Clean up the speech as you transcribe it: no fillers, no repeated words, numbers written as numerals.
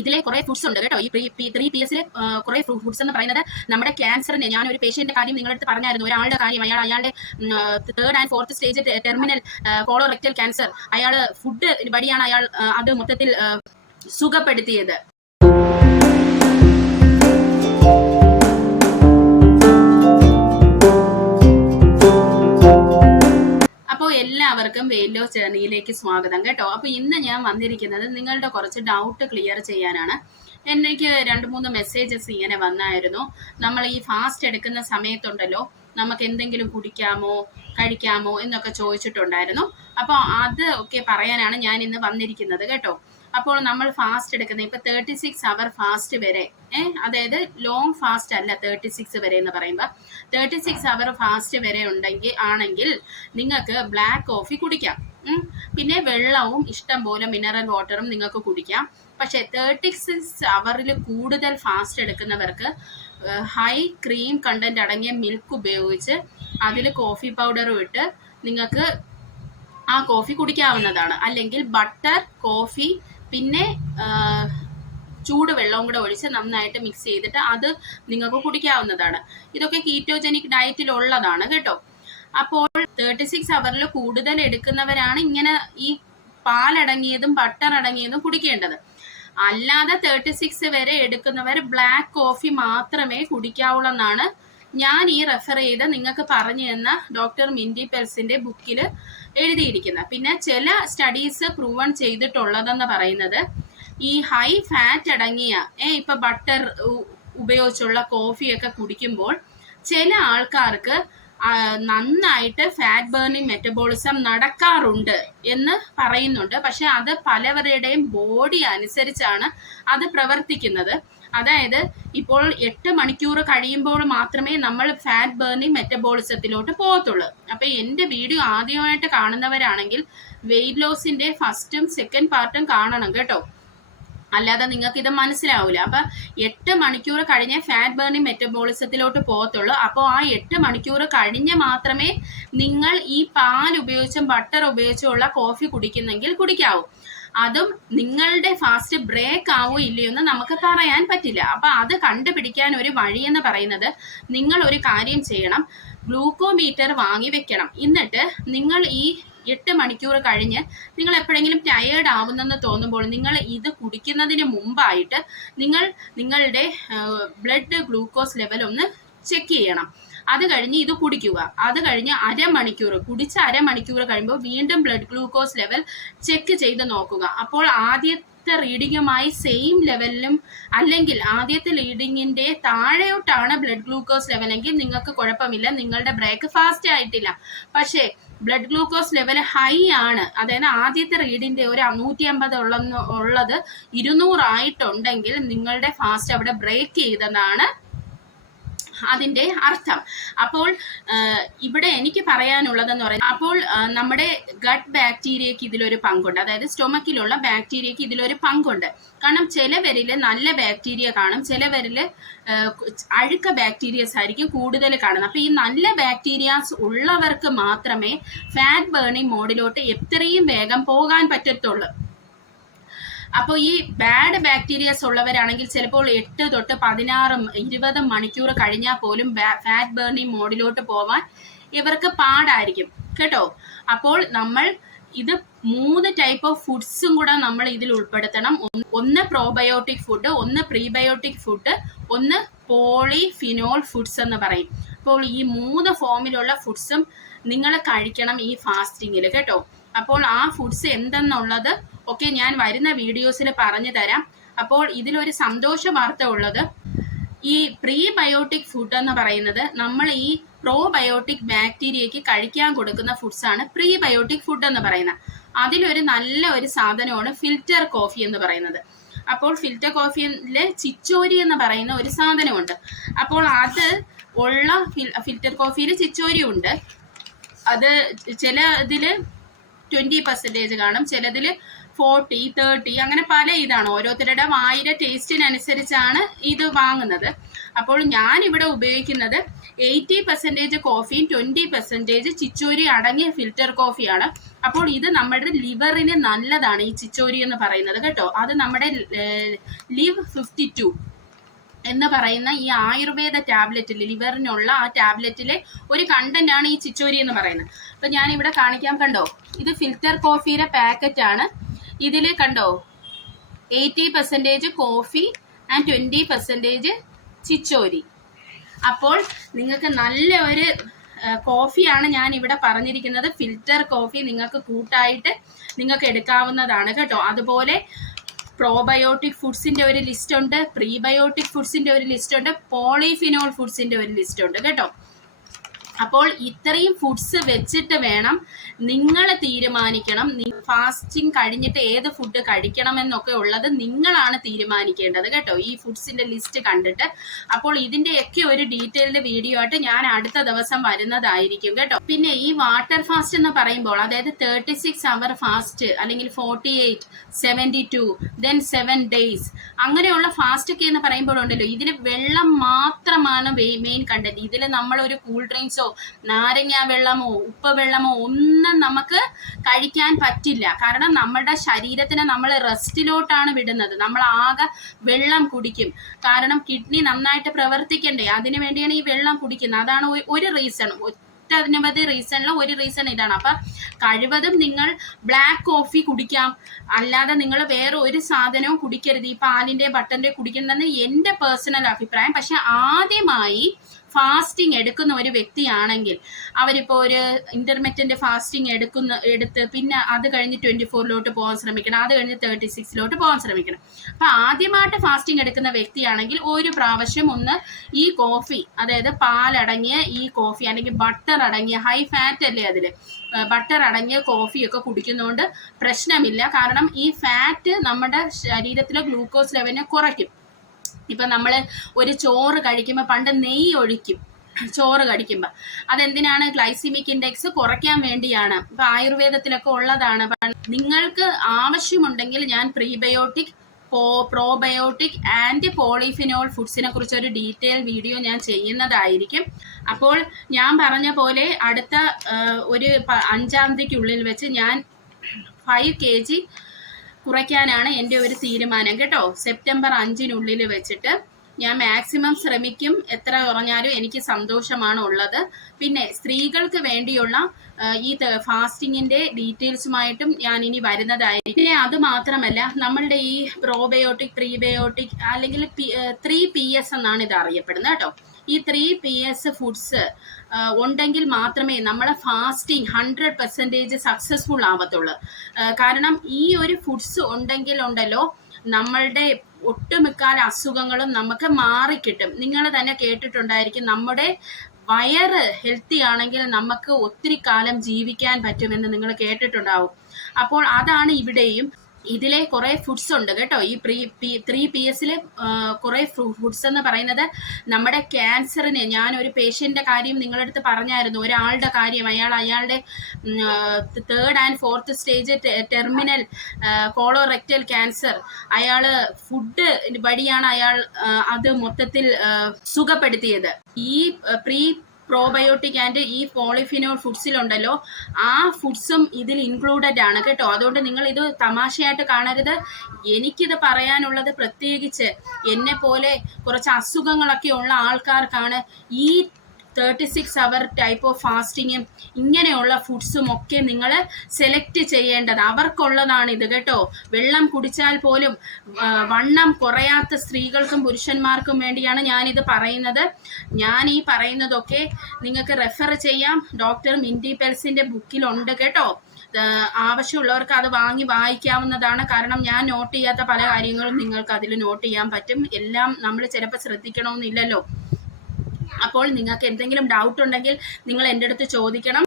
ഇതിലെ കുറെ ഫുഡ്സ് ഉണ്ട് കേട്ടോ. ഈ 3PS കുറെ ഫുഡ്സ് എന്ന് പറയുന്നത് നമ്മുടെ ക്യാൻസറിന്, ഞാൻ ഒരു പേഷ്യന്റെ കാര്യം നിങ്ങളുടെ അടുത്ത് പറഞ്ഞായിരുന്നു, ഒരാളുടെ കാര്യം, അയാളുടെ 3rd and 4th stage terminal colorectal cancer, അയാൾ ഫുഡ് വഴിയാണ് അയാൾ അത് മൊത്തത്തിൽ സുഖപ്പെടുത്തിയത്. എല്ലാവർക്കും വെയിറ്റ് ലോസ് ജേർണിയിലേക്ക് സ്വാഗതം കേട്ടോ. അപ്പൊ ഇന്ന് ഞാൻ വന്നിരിക്കുന്നത് നിങ്ങളുടെ കുറച്ച് ഡൗട്ട് ക്ലിയർ ചെയ്യാനാണ്. എനിക്ക് 2-3 മെസ്സേജസ് ഇങ്ങനെ വന്നായിരുന്നു. നമ്മൾ ഈ ഫാസ്റ്റ് എടുക്കുന്ന സമയത്തുണ്ടല്ലോ, നമുക്ക് എന്തെങ്കിലും കുടിക്കാമോ കഴിക്കാമോ എന്നൊക്കെ ചോദിച്ചിട്ടുണ്ടായിരുന്നു. അപ്പോൾ അത് ഒക്കെ പറയാനാണ് ഞാൻ ഇന്ന് വന്നിരിക്കുന്നത് കേട്ടോ. അപ്പോൾ നമ്മൾ ഫാസ്റ്റ് എടുക്കുന്നത് ഇപ്പൊ 36 അവർ ഫാസ്റ്റ് വരെ, അതായത് ലോങ് ഫാസ്റ്റ് അല്ല 36 വരെ എന്ന് പറയുമ്പോൾ 36 അവർ ഫാസ്റ്റ് വരെ ആണെങ്കിൽ നിങ്ങൾക്ക് ബ്ലാക്ക് കോഫി കുടിക്കാം. പിന്നെ വെള്ളവും ഇഷ്ടം പോലെ മിനറൽ വാട്ടറും നിങ്ങൾക്ക് കുടിക്കാം. പക്ഷെ 36 അവറിൽ കൂടുതൽ ഫാസ്റ്റ് എടുക്കുന്നവർക്ക് ഹൈ ക്രീം കണ്ടന്റ് അടങ്ങിയ മിൽക്ക് ഉപയോഗിച്ച് അതിൽ കോഫി പൗഡറും ഇട്ട് നിങ്ങൾക്ക് ആ കോഫി കുടിക്കാവുന്നതാണ്. അല്ലെങ്കിൽ ബട്ടർ കോഫി പിന്നെ ചൂടുവെള്ളവും കൂടെ ഒഴിച്ച് നന്നായിട്ട് മിക്സ് ചെയ്തിട്ട് അത് നിങ്ങൾക്ക് കുടിക്കാവുന്നതാണ്. ഇതൊക്കെ കീറ്റോജനിക് ഡയറ്റിലുള്ളതാണ് കേട്ടോ. അപ്പോൾ 36 അവറിൽ കൂടുതൽ എടുക്കുന്നവരാണ് ഇങ്ങനെ ഈ പാലടങ്ങിയതും ബട്ടർ അടങ്ങിയതും കുടിക്കേണ്ടത്. അല്ലാതെ 36 വരെ എടുക്കുന്നവർ ബ്ലാക്ക് കോഫി മാത്രമേ കുടിക്കാവുള്ളൂ എന്നാണ് ഞാൻ ഈ റെഫർ ചെയ്ത് നിങ്ങൾക്ക് പറഞ്ഞു തന്ന ഡോക്ടർ മിൻഡി പെൽസിന്റെ ബുക്കിൽ എഴുതിയിരിക്കുന്നത്. പിന്നെ ചില സ്റ്റഡീസ് പ്രൂവൺ ചെയ്തിട്ടുള്ളതെന്ന് പറയുന്നത് ഈ ഹൈ ഫാറ്റ് അടങ്ങിയ ഇപ്പൊ ബട്ടർ ഉപയോഗിച്ചുള്ള കോഫിയൊക്കെ കുടിക്കുമ്പോൾ ചില ആൾക്കാർക്ക് നന്നായിട്ട് ഫാറ്റ് ബേണിംഗ് മെറ്റബോളിസം നടക്കാറുണ്ട് എന്ന് പറയുന്നുണ്ട്. പക്ഷെ അത് പലവരുടെയും ബോഡി അനുസരിച്ചാണ് അത് പ്രവർത്തിക്കുന്നത്. അതായത് ഇപ്പോൾ 8 മണിക്കൂർ കഴിയുമ്പോൾ മാത്രമേ നമ്മൾ ഫാറ്റ് ബേണിംഗ് മെറ്റബോളിസത്തിലോട്ട് പോകത്തുള്ളൂ. അപ്പൊ എന്റെ വീഡിയോ ആദ്യമായിട്ട് കാണുന്നവരാണെങ്കിൽ വെയിറ്റ് ലോസിന്റെ ഫസ്റ്റും സെക്കൻഡ് പാർട്ടും കാണണം കേട്ടോ, അല്ലാതെ നിങ്ങൾക്ക് ഇത് മനസ്സിലാവില്ല. അപ്പൊ 8 മണിക്കൂർ കഴിഞ്ഞേ ഫാറ്റ് ബേണിംഗ് മെറ്റബോളിസത്തിലോട്ട് പോകത്തുള്ളൂ. അപ്പോൾ ആ 8 മണിക്കൂർ കഴിഞ്ഞ് മാത്രമേ നിങ്ങൾ ഈ പാൽ ഉപയോഗിച്ചും ബട്ടർ ഉപയോഗിച്ചും ഉള്ള കോഫി കുടിക്കുന്നെങ്കിൽ കുടിക്കാവൂ. അതും നിങ്ങളുടെ ഫാസ്റ്റ് ബ്രേക്ക് ആവോ ഇല്ലയോ എന്ന് നമുക്ക് പറയാൻ പറ്റില്ല. അപ്പൊ അത് കണ്ടുപിടിക്കാൻ ഒരു വഴി എന്ന് പറയുന്നത്, നിങ്ങൾ ഒരു കാര്യം ചെയ്യണം, ഗ്ലൂക്കോമീറ്റർ വാങ്ങി വെക്കണം. എന്നിട്ട് നിങ്ങൾ ഈ 8 മണിക്കൂർ കഴിഞ്ഞ് നിങ്ങൾ എപ്പോഴെങ്കിലും ടയേർഡ് ആവുന്നെന്ന് തോന്നുമ്പോൾ നിങ്ങൾ ഇത് കുടിക്കുന്നതിന് മുമ്പായിട്ട് നിങ്ങളുടെ ബ്ലഡ് ഗ്ലൂക്കോസ് ലെവൽ ഒന്ന് ചെക്ക് ചെയ്യണം. അത് കഴിഞ്ഞ് ഇത് കുടിക്കുക. അത് കഴിഞ്ഞ് കുടിച്ച അരമണിക്കൂർ കഴിയുമ്പോൾ വീണ്ടും ബ്ലഡ് ഗ്ലൂക്കോസ് ലെവൽ ചെക്ക് ചെയ്ത് നോക്കുക. അപ്പോൾ ആദ്യത്തെ റീഡിങ്ങുമായി സെയിം ലെവലിലും അല്ലെങ്കിൽ ആദ്യത്തെ റീഡിങ്ങിന്റെ താഴെയോട്ടാണ് ബ്ലഡ് ഗ്ലൂക്കോസ് ലെവൽ എങ്കിൽ നിങ്ങൾക്ക് കുഴപ്പമില്ല, നിങ്ങളുടെ ബ്രേക്ക് ഫാസ്റ്റ് ആയിട്ടില്ല. പക്ഷേ ബ്ലഡ് ഗ്ലൂക്കോസ് ലെവൽ ഹൈ ആണ്, അതായത് ആദ്യത്തെ റീഡിന്റെ ഒരു 150 ഉള്ളത് 200 ആയിട്ടുണ്ടെങ്കിൽ നിങ്ങളുടെ ഫാസ്റ്റ് അവിടെ ബ്രേക്ക് ചെയ്തതാണ് അതിന്റെ അർത്ഥം. അപ്പോൾ ഇവിടെ എനിക്ക് പറയാനുള്ളതെന്ന് പറയുന്നത്, അപ്പോൾ നമ്മുടെ ഗട്ട് ബാക്ടീരിയക്ക് ഇതിലൊരു പങ്കുണ്ട്, അതായത് സ്റ്റൊമക്കിലുള്ള ബാക്ടീരിയക്ക് ഇതിലൊരു പങ്കുണ്ട്. കാരണം ചിലവരിൽ നല്ല ബാക്ടീരിയ കാണും, ചിലവരിൽ അഴുക്ക ബാക്ടീരിയസ് ആയിരിക്കും കൂടുതൽ കാണുന്നത്. അപ്പൊ ഈ നല്ല ബാക്ടീരിയാസ് ഉള്ളവർക്ക് മാത്രമേ ഫാറ്റ് ബേണിംഗ് മോഡിലോട്ട് എത്രയും വേഗം പോകാൻ പറ്റത്തുള്ളൂ. അപ്പോൾ ഈ ബാഡ് ബാക്ടീരിയസ് ഉള്ളവരാണെങ്കിൽ ചിലപ്പോൾ 8 തൊട്ട് 16, 20 മണിക്കൂർ കഴിഞ്ഞാൽ പോലും ഫാറ്റ് ബേണിംഗ് മോഡിലോട്ട് പോവാൻ ഇവർക്ക് പാടായിരിക്കും കേട്ടോ. അപ്പോൾ നമ്മൾ ഇത് 3 ടൈപ്പ് ഓഫ് ഫുഡ്സും കൂടെ നമ്മൾ ഇതിൽ ഉൾപ്പെടുത്തണം. ഒന്ന് പ്രോബയോട്ടിക് ഫുഡ്, ഒന്ന് പ്രീബയോട്ടിക് ഫുഡ്, ഒന്ന് പോളിഫിനോൾ ഫുഡ്സ് എന്ന് പറയും. അപ്പോൾ ഈ 3 ഫോമിലുള്ള ഫുഡ്സും നിങ്ങൾ കഴിക്കണം ഈ ഫാസ്റ്റിങ്ങിൽ കേട്ടോ. അപ്പോൾ ആ ഫുഡ്സ് എന്തെന്നുള്ളത് ഒക്കെ ഞാൻ വരുന്ന വീഡിയോസിൽ പറഞ്ഞു തരാം. അപ്പോൾ ഇതിലൊരു സന്തോഷ വാർത്ത ഉള്ളത്, ഈ പ്രീബയോട്ടിക് ഫുഡ് എന്ന് പറയുന്നത് നമ്മൾ ഈ പ്രോബയോട്ടിക് ബാക്ടീരിയക്ക് കഴിക്കാൻ കൊടുക്കുന്ന ഫുഡ്സ് ആണ് പ്രീബയോട്ടിക് ഫുഡ് എന്ന് പറയുന്നത്. അതിലൊരു നല്ല ഒരു സാധനമാണ് ഫിൽറ്റർ കോഫി എന്ന് പറയുന്നത്. അപ്പോൾ ഫിൽറ്റർ കോഫിയില് ചിച്ചോരി എന്ന് പറയുന്ന ഒരു സാധനമുണ്ട്. അപ്പോൾ അത് ഉള്ള ഫിൽറ്റർ കോഫിയിൽ ചിച്ചോരി ഉണ്ട്. അത് ചില ഇതില് 20% കാണും, ചിലതില് 40, 30 അങ്ങനെ പല ഇതാണ്. ഓരോരുത്തരുടെ വായിലെ ടേസ്റ്റിനനുസരിച്ചാണ് ഇത് വാങ്ങുന്നത്. അപ്പോൾ ഞാൻ ഇവിടെ ഉപയോഗിക്കുന്നത് 80% കോഫിയും 20% ചിച്ചോരി അടങ്ങിയ ഫിൽറ്റർ കോഫിയാണ്. അപ്പോൾ ഇത് നമ്മുടെ ലിവറിന് നല്ലതാണ് ഈ ചിച്ചോരി എന്ന് പറയുന്നത് കേട്ടോ. അത് നമ്മുടെ ലിവ് 52 എന്ന് പറയുന്ന ഈ ആയുർവേദ ടാബ്ലറ്റിൽ ലിവറിനുള്ള ആ ടാബ്ലറ്റിലെ ഒരു കണ്ടന്റ് ആണ് ഈ ചിച്ചോരി എന്ന് പറയുന്നത്. അപ്പൊ ഞാൻ ഇവിടെ കാണിക്കാം, കണ്ടോ, ഇത് ഫിൽറ്റർ കോഫിയുടെ പാക്കറ്റ് ആണ്. ഇതിൽ കണ്ടോ 80% കോഫി ആൻഡ് 20% ചിച്ചോരി. അപ്പോൾ നിങ്ങൾക്ക് നല്ല ഒരു കോഫിയാണ് ഞാൻ ഇവിടെ പറഞ്ഞിരിക്കുന്നത്. ഫിൽറ്റർ കോഫി നിങ്ങൾക്ക് കൂട്ടായിട്ട് നിങ്ങൾക്ക് എടുക്കാവുന്നതാണ് കേട്ടോ. അതുപോലെ പ്രോബയോട്ടിക് ഫുഡ്സിന്റെ ഒരു ലിസ്റ്റ് ഉണ്ട്, പ്രീബയോട്ടിക് ഫുഡ്സിന്റെ ഒരു ലിസ്റ്റ് ഉണ്ട്, പോളിഫിനോൾ ഫുഡ്സിന്റെ ഒരു ലിസ്റ്റ് ഉണ്ട് കേട്ടോ. അപ്പോൾ ഇത്രയും ഫുഡ്സ് വെച്ചിട്ട് വേണം നിങ്ങൾ തീരുമാനിക്കണം. ഫാസ്റ്റിംഗ് കഴിഞ്ഞിട്ട് ഏത് ഫുഡ് കഴിക്കണമെന്നൊക്കെ ഉള്ളത് നിങ്ങളാണ് തീരുമാനിക്കേണ്ടത് കേട്ടോ, ഈ ഫുഡ്സിന്റെ ലിസ്റ്റ് കണ്ടിട്ട്. അപ്പോൾ ഇതിന്റെയൊക്കെ ഒരു ഡീറ്റെയിൽഡ് വീഡിയോ ആയിട്ട് ഞാൻ അടുത്ത ദിവസം വരുന്നതായിരിക്കും കേട്ടോ. പിന്നെ ഈ വാട്ടർ ഫാസ്റ്റ് എന്ന് പറയുമ്പോൾ, അതായത് 36 hour ഫാസ്റ്റ് അല്ലെങ്കിൽ 48, 72, then 7 days അങ്ങനെയുള്ള ഫാസ്റ്റ് ഒക്കെ എന്ന് പറയുമ്പോഴുണ്ടല്ലോ, ഇതിൽ വെള്ളം മാത്രമാണ് മെയിൻ കണ്ടന്റ്. ഇതിൽ നമ്മൾ ഒരു കൂൾ ഡ്രിങ്ക്സോ നാരങ്ങ വെള്ളമോ ഉപ്പ് വെള്ളമോ ഒന്നും നമുക്ക് കഴിക്കാൻ പറ്റില്ല. കാരണം നമ്മുടെ ശരീരത്തിനെ നമ്മൾ റെസ്റ്റിലോട്ടാണ് വിടുന്നത്. നമ്മൾ ആകെ വെള്ളം കുടിക്കും, കാരണം കിഡ്നി നന്നായിട്ട് പ്രവർത്തിക്കണ്ടേ, അതിനു വേണ്ടിയാണ് ഈ വെള്ളം കുടിക്കുന്നത്. അതാണ് ഒരു റീസൺ. അനവധി റീസണിൽ ഒരു റീസൺ ഇതാണ്. അപ്പൊ കഴിവതും നിങ്ങൾ ബ്ലാക്ക് കോഫി കുടിക്കാം, അല്ലാതെ നിങ്ങൾ വേറെ ഒരു സാധനവും കുടിക്കരുത്. ഈ പാലിന്റെ ബട്ടറിന്റെ കുടിക്കണമെന്ന് എന്റെ പേഴ്സണൽ അഭിപ്രായം. പക്ഷെ ആദ്യമായി ഫാസ്റ്റിംഗ് എടുക്കുന്ന ഒരു വ്യക്തിയാണെങ്കിൽ, അവരിപ്പോ ഒരു ഇന്റർമീഡിയന്റ് ഫാസ്റ്റിംഗ് എടുത്ത് പിന്നെ അത് കഴിഞ്ഞ് 24 പോകാൻ ശ്രമിക്കണം, അത് കഴിഞ്ഞ് 36 പോകാൻ ശ്രമിക്കണം. അപ്പൊ ആദ്യമായിട്ട് ഫാസ്റ്റിംഗ് എടുക്കുന്ന വ്യക്തിയാണെങ്കിൽ ഒരു പ്രാവശ്യം ഒന്ന് ഈ കോഫി, അതായത് പാലടങ്ങിയ ഈ കോഫി അല്ലെങ്കിൽ ബട്ടർ അടങ്ങിയ, ഹൈ ഫാറ്റ് അല്ലേ അതില്, ബട്ടർ അടങ്ങിയ കോഫിയൊക്കെ കുടിക്കുന്നതുകൊണ്ട് പ്രശ്നമില്ല. കാരണം ഈ ഫാറ്റ് നമ്മുടെ ശരീരത്തിലെ ഗ്ലൂക്കോസ് ലെവലിനെ കുറയ്ക്കും. ഇപ്പൊ നമ്മള് ഒരു ചോറ് കഴിക്കുമ്പോൾ പണ്ട് നെയ്യ് ഒഴിക്കും ചോറ് കഴിക്കുമ്പോൾ. അതെന്തിനാണ്? ഗ്ലൈസിമിക് ഇൻഡെക്സ് കുറയ്ക്കാൻ വേണ്ടിയാണ്. ഇപ്പൊ ആയുർവേദത്തിലൊക്കെ ഉള്ളതാണ്. നിങ്ങൾക്ക് ആവശ്യമുണ്ടെങ്കിൽ ഞാൻ പ്രീബയോട്ടിക്, പ്രോബയോട്ടിക് ആൻഡ് പോളിഫിനോൾ ഫുഡ്സിനെ കുറിച്ച് ഒരു ഡീറ്റെയിൽ വീഡിയോ ഞാൻ ചെയ്യുന്നതായിരിക്കും. അപ്പോൾ ഞാൻ പറഞ്ഞ പോലെ അടുത്ത ഒരു 5-ാം തീയതിക്കുള്ളിൽ വെച്ച് ഞാൻ 5 kg കുറയ്ക്കാനാണ് എൻ്റെ ഒരു തീരുമാനം കേട്ടോ. സെപ്റ്റംബർ 5-നുള്ളിൽ വെച്ചിട്ട് ഞാൻ മാക്സിമം ശ്രമിക്കും. എത്ര കുറഞ്ഞാലും എനിക്ക് സന്തോഷമാണ് ഉള്ളത്. പിന്നെ സ്ത്രീകൾക്ക് വേണ്ടിയുള്ള ഈ ഫാസ്റ്റിങ്ങിന്റെ ഡീറ്റെയിൽസുമായിട്ടും ഞാൻ ഇനി വരുന്നതായിരിക്കും. പിന്നെ അത് മാത്രമല്ല, നമ്മളുടെ ഈ പ്രോബയോട്ടിക്, പ്രീബയോട്ടിക് അല്ലെങ്കിൽ 3PS എന്നാണ് ഇത് അറിയപ്പെടുന്നത് കേട്ടോ. ഈ 3PS ഫുഡ്സ് ഉണ്ടെങ്കിൽ മാത്രമേ നമ്മളെ ഫാസ്റ്റിംഗ് 100% സക്സസ്ഫുൾ ആവത്തുള്ളൂ. കാരണം ഈ ഒരു ഫുഡ്സ് ഉണ്ടെങ്കിൽ ഉണ്ടല്ലോ, നമ്മളുടെ ഒട്ടുമിക്കാൽ അസുഖങ്ങളും നമുക്ക് മാറിക്കിട്ടും. നിങ്ങൾ തന്നെ കേട്ടിട്ടുണ്ടായിരിക്കും, നമ്മുടെ വയറ് ഹെൽത്തി ആണെങ്കിൽ നമുക്ക് ഒത്തിരി കാലം ജീവിക്കാൻ പറ്റുമെന്ന് നിങ്ങൾ കേട്ടിട്ടുണ്ടാവും. അപ്പോൾ അതാണ് ഇവിടെയും. ഇതിലെ കുറെ ഫുഡ്സ് ഉണ്ട് കേട്ടോ. ഈ 3PS കുറെ ഫുഡ്സ് എന്ന് പറയുന്നത് നമ്മുടെ ക്യാൻസറിന്, ഞാൻ ഒരു പേഷ്യന്റിന്റെ കാര്യം നിങ്ങളുടെ അടുത്ത് പറഞ്ഞായിരുന്നു, ഒരാളുടെ കാര്യം, അയാളുടെ 3rd and 4th stage terminal colorectal cancer, അയാള് ഫുഡ് വഴിയാണ് അയാൾ അത് മൊത്തത്തിൽ സുഖപ്പെടുത്തിയത്. ഈ പ്രോബയോട്ടിക് ആൻഡ് ഈ പോളിഫിനോൾ ഫുഡ്സിലുണ്ടല്ലോ, ആ ഫുഡ്സും ഇതിൽ ഇൻക്ലൂഡഡ് ആണ് കേട്ടോ. അതുകൊണ്ട് നിങ്ങൾ ഇത് തമാശയായിട്ട് കാണരുത്. എനിക്കിത് പറയാനുള്ളത് പ്രത്യേകിച്ച് എന്നെ പോലെ കുറച്ച് അസുഖങ്ങളൊക്കെ ഉള്ള ആൾക്കാർക്കാണ് ഈ 36 hour ടൈപ്പ് ഓഫ് ഫാസ്റ്റിങ്ങും ഇങ്ങനെയുള്ള ഫുഡ്സും ഒക്കെ നിങ്ങൾ സെലക്ട് ചെയ്യേണ്ടത്. അവർക്കുള്ളതാണ് ഇത് കേട്ടോ. വെള്ളം കുടിച്ചാൽ പോലും വണ്ണം കുറയാത്ത സ്ത്രീകൾക്കും പുരുഷന്മാർക്കും വേണ്ടിയാണ് ഞാനിത് പറയുന്നത്. ഞാൻ ഈ പറയുന്നതൊക്കെ നിങ്ങൾക്ക് റെഫർ ചെയ്യാം. ഡോക്ടർ മിൻഡി പെൽസിന്റെ ബുക്കിലുണ്ട് കേട്ടോ. ആവശ്യമുള്ളവർക്ക് അത് വാങ്ങി വായിക്കാവുന്നതാണ്. കാരണം ഞാൻ നോട്ട് ചെയ്യാത്ത പല കാര്യങ്ങളും നിങ്ങൾക്ക് അതിൽ നോട്ട് ചെയ്യാൻ പറ്റും. എല്ലാം നമ്മൾ ചിലപ്പോൾ ശ്രദ്ധിക്കണമെന്നില്ലല്ലോ. അപ്പോൾ നിങ്ങൾക്ക് എന്തെങ്കിലും ഡൗട്ട് ഉണ്ടെങ്കിൽ നിങ്ങൾ എൻ്റെ അടുത്ത് ചോദിക്കണം.